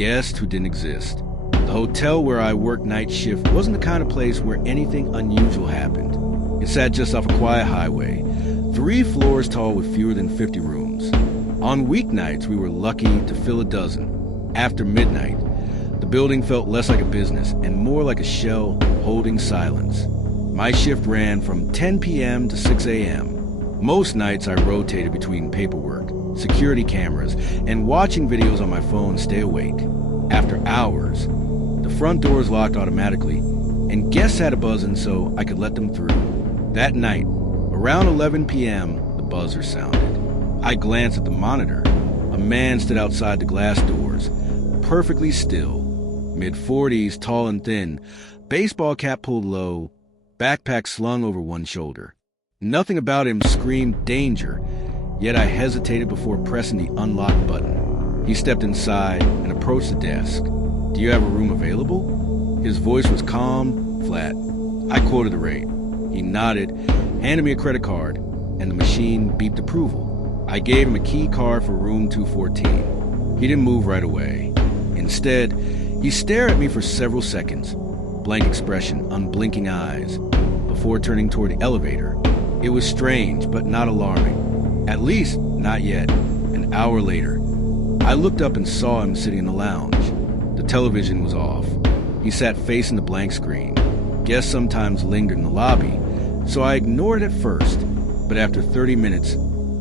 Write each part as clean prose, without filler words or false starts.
guest who didn't exist. The hotel where I worked night shift wasn't the kind of place where anything unusual happened. It sat just off a quiet highway, 3 floors tall with fewer than 50 rooms. On weeknights, we were lucky to fill a dozen. After midnight, the building felt less like a business and more like a shell holding silence. My shift ran from 10 p.m. to 6 a.m. Most nights I rotated between paperwork, security cameras, and watching videos on my phone stay awake. After hours, the front doors locked automatically, and guests had a buzzer so I could let them through. That night, around 11 p.m., the buzzer sounded. I glanced at the monitor. A man stood outside the glass doors, perfectly still, mid-40s, tall and thin, baseball cap pulled low, backpack slung over one shoulder. Nothing about him screamed danger, yet I hesitated before pressing the unlock button. He stepped inside and approached the desk. "Do you have a room available?" His voice was calm, flat. I quoted the rate. He nodded, handed me a credit card, and the machine beeped approval. I gave him a key card for room 214. He didn't move right away. Instead, he stared at me for several seconds, blank expression, unblinking eyes, before turning toward the elevator. It was strange, but not alarming. At least, not yet. An hour later, I looked up and saw him sitting in the lounge. The television was off. He sat facing the blank screen. Guests sometimes lingered in the lobby, so I ignored it at first. But after 30 minutes,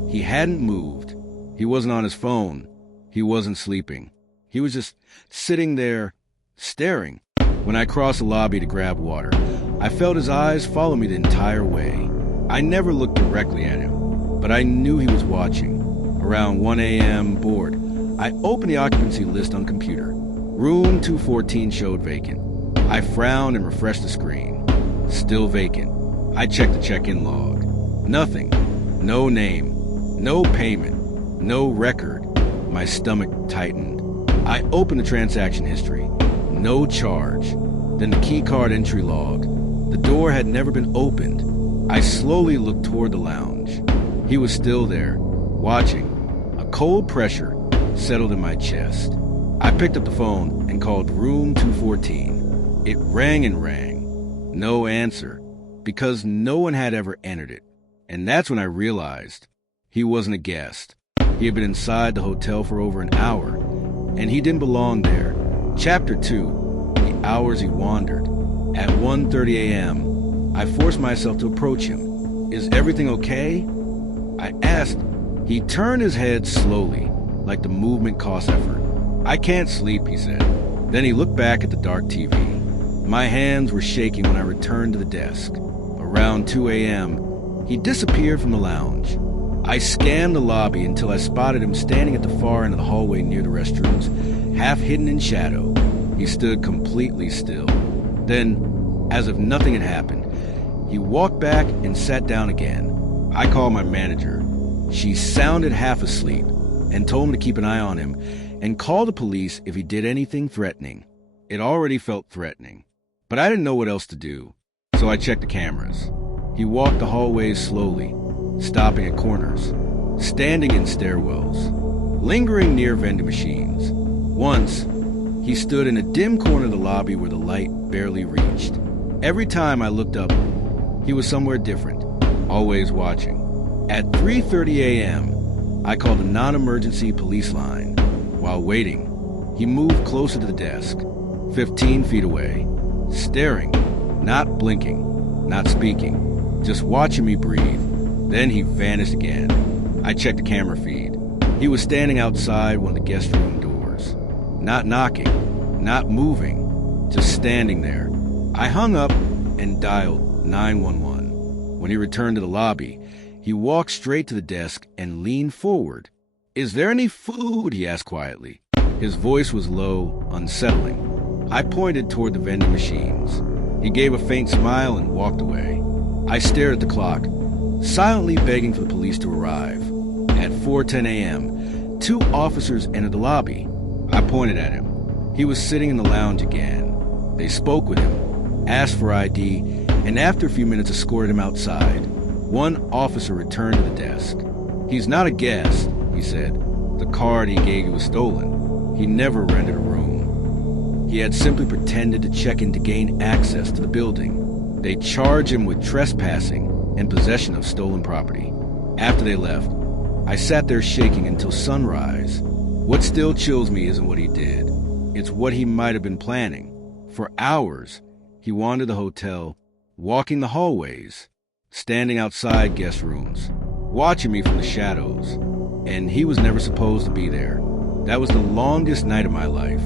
he hadn't moved. He wasn't on his phone. He wasn't sleeping. He was just sitting there, staring. When I crossed the lobby to grab water, I felt his eyes follow me the entire way. I never looked directly at him, but I knew he was watching. Around 1 a.m., bored, I opened the occupancy list on the computer. Room 214 showed vacant. I frowned and refreshed the screen. Still vacant. I checked the check-in log. Nothing. No name. No payment. No record. My stomach tightened. I opened the transaction history. No charge. Then the key card entry log. The door had never been opened. I slowly looked toward the lounge. He was still there, watching. A cold pressure settled in my chest. I picked up the phone and called room 214. It rang and rang. No answer, because no one had ever entered it. And that's when I realized he wasn't a guest. He had been inside the hotel for over an hour, and he didn't belong there. Chapter 2, The Hours He Wandered. At 1:30 a.m., I forced myself to approach him. "Is everything okay?" I asked. He turned his head slowly, like the movement cost effort. "I can't sleep," he said. Then he looked back at the dark TV. My hands were shaking when I returned to the desk. Around 2 a.m., he disappeared from the lounge. I scanned the lobby until I spotted him standing at the far end of the hallway near the restrooms, half hidden in shadow. He stood completely still. Then, as if nothing had happened, he walked back and sat down again. I called my manager. She sounded half asleep and told him to keep an eye on him and call the police if he did anything threatening. It already felt threatening, but I didn't know what else to do, so I checked the cameras. He walked the hallways slowly, stopping at corners, standing in stairwells, lingering near vending machines. Once, he stood in a dim corner of the lobby where the light barely reached. Every time I looked up, he was somewhere different, always watching. At 3:30 a.m., I called a non-emergency police line. While waiting, he moved closer to the desk, 15 feet away, staring, not blinking, not speaking, just watching me breathe. Then he vanished again. I checked the camera feed. He was standing outside one of the guest room doors, not knocking, not moving, just standing there. I hung up and dialed 911. When he returned to the lobby, he walked straight to the desk and leaned forward. "Is there any food?" he asked quietly. His voice was low, unsettling. I pointed toward the vending machines. He gave a faint smile and walked away. I stared at the clock, silently begging for the police to arrive. At 4:10 a.m., 2 officers entered the lobby. I pointed at him. He was sitting in the lounge again. They spoke with him, asked for ID, and after a few minutes escorted him outside. One officer returned to the desk. "He's not a guest," he said. "The card he gave you was stolen. He never rented a room." He had simply pretended to check in to gain access to the building. They charged him with trespassing and possession of stolen property. After they left, I sat there shaking until sunrise. What still chills me isn't what he did. It's what he might have been planning. For hours, he wandered the hotel, walking the hallways, standing outside guest rooms, watching me from the shadows. And he was never supposed to be there. That was the longest night of my life.